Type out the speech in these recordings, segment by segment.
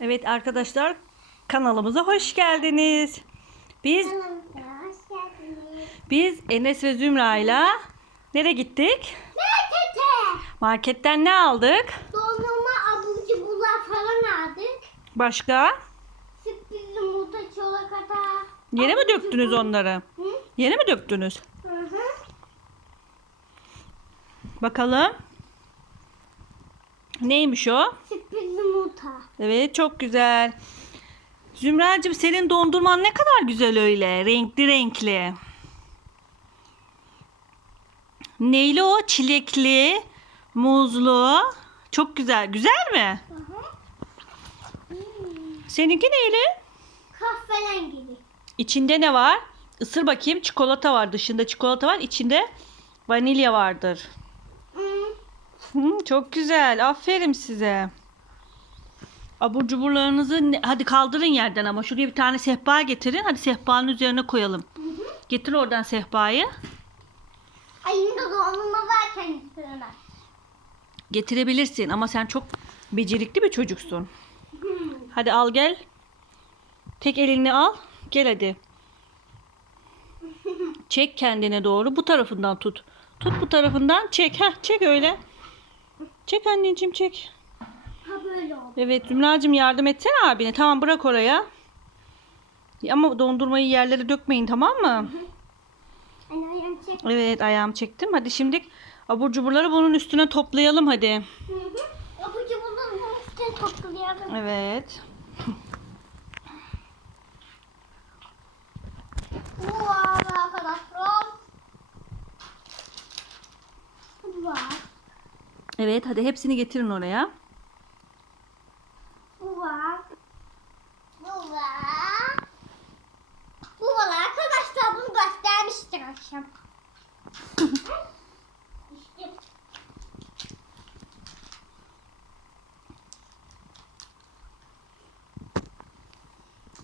Evet arkadaşlar kanalımıza hoş geldiniz. Biz Hoş geldiniz. biz Enes ve Zümra ile nereye gittik? Tete. Marketten ne aldık? Dondurma abur cuburlar falan aldık. Başka? Sürpriz yumurta çikolata. Yere mi döktünüz onları? Hı? Yere mi döktünüz? Hı hı. Bakalım. Neymiş o? Sürpriz yumurta. Evet çok güzel. Zümracığım senin dondurman ne kadar güzel öyle. Renkli renkli. Neyli o? Çilekli, muzlu. Çok güzel. Güzel mi? Hı hı. Seninki neyli? Kahverengi. İçinde ne var? Isır bakayım. Çikolata var. Dışında çikolata var. İçinde vanilya vardır. Hı. Hı, çok güzel. Aferin size. Abur cuburlarınızı ne- hadi kaldırın yerden ama şuraya bir tane sehpa getirin. Hadi sehpanın üzerine koyalım. Getir oradan sehpayı. Ayında dondurma varken fırına. Getirebilirsin ama sen çok becerikli bir çocuksun. Hadi al gel. Tek elini al. Gel hadi. Çek kendine doğru. Bu tarafından tut. Tut bu tarafından. Çek. Heh, çek öyle. Çek anneciğim çek. Böyle oldu. Evet Zümracığım yardım etsene abine. Tamam bırak oraya. Ama dondurmayı yerlere dökmeyin tamam mı? Ayağım çek. Evet ayağımı çektim. Hadi şimdi abur cuburları bunun üstüne toplayalım hadi. Hı hı. Abur cuburları bunun üstüne toplayalım. Evet. Var arkadaşlar. Var. Evet hadi hepsini getirin oraya. Bu var. Bu var. Bu var arkadaşlar bunu göstermiştir akşam.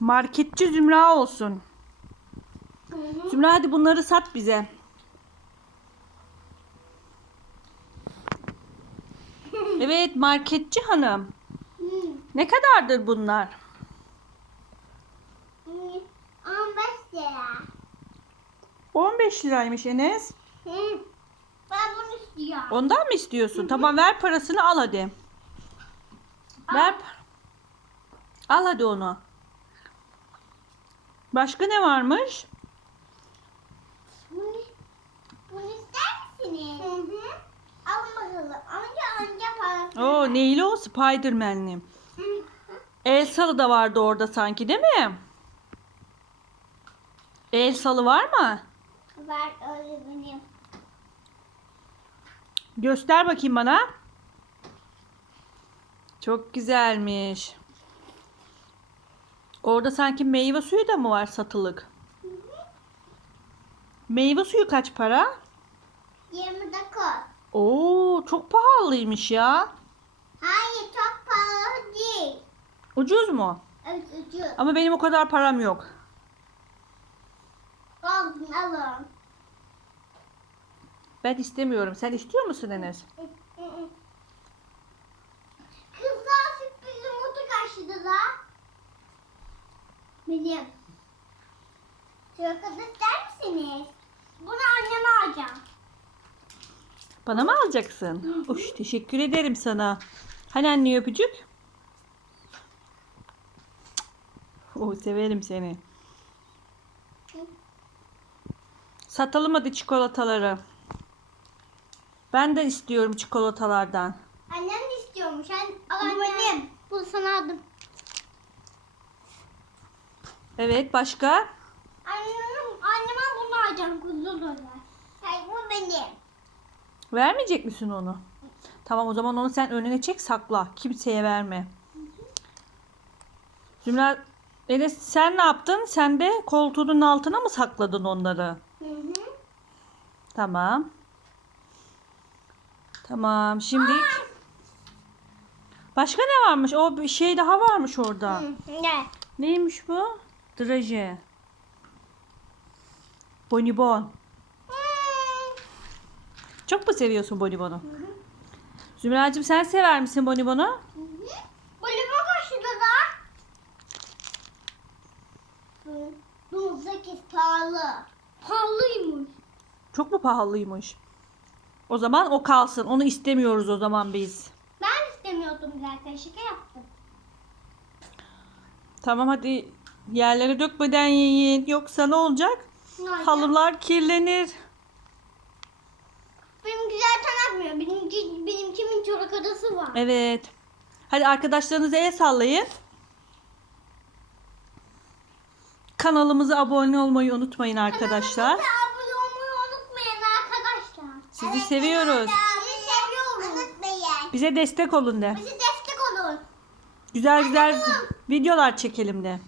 Marketçi Zümra olsun. Hı hı. Zümra hadi bunları sat bize. Evet marketçi hanım. Hı. Ne kadardır bunlar? Hı. 15 lira. 15 liraymış Enes. Hı. Ben bunu istiyorum. Ondan mı istiyorsun? Tamam ver parasını al hadi. Ver. Al hadi onu. Başka ne varmış? Bunu, bunu ister misiniz? Hı hı. Alın bakalım. Önce. Oo neyli o? Spiderman'li. Hı. Elsa'lı da vardı orada sanki değil mi? Elsa'lı var mı? Var öyle benim. Göster bakayım bana. Çok güzelmiş. Orada sanki meyve suyu da mı var satılık? Meyve suyu kaç para? 29. Oo, çok pahalıymış ya. Hayır çok pahalı değil. Ucuz mu? Evet ucuz. Ama benim o kadar param yok. Alın alın. Ben istemiyorum. Sen istiyor musun Enes? Kızlar sürpriz yumurta karşıdılar. Benim. Şurada ister misiniz? Bunu anneme alacağım. Bana mı alacaksın? Uş, teşekkür ederim sana. Hani anne öpücük? Oo, severim seni. Satalım hadi çikolataları. Ben de istiyorum çikolatalardan. Annem de istiyormuş. An al annem. Benim. Bunu sana aldım. Evet başka? Annem, anneme bunu alacağım kuzulu. Hayır bu benim. Vermeyecek misin onu? Tamam o zaman onu sen önüne çek sakla. Kimseye verme. Zümra Enes sen ne yaptın? Sen de koltuğunun altına mı sakladın onları? Hı hı. Tamam. Tamam şimdi başka ne varmış? O bir şey daha varmış orada. Ne? Neymiş bu? Draje. Bonibon. Hı. Çok mu seviyorsun bonibonu? Zümracığım sen sever misin bonibonu? Hı hı. Bonibon kaçtı da. Bu pahalı. Pahalıymış. Çok mu pahalıymış? O zaman o kalsın. Onu istemiyoruz o zaman biz. Ben istemiyordum zaten şaka yaptım. Tamam hadi yerlere dökmeden yiyin. Yoksa ne olacak? Ne olacak? Halılar kirlenir. Benimki zaten atmıyor. Benimki, benimkimin çorak adası var. Evet. Hadi arkadaşlarınıza el sallayın. Kanalımıza abone olmayı unutmayın arkadaşlar. Kanalımıza Sizi seviyoruz. Sizi seviyoruz. Unutmayın. Bize destek olun de. Bizi destek olun. Güzel güzel videolar çekelim de.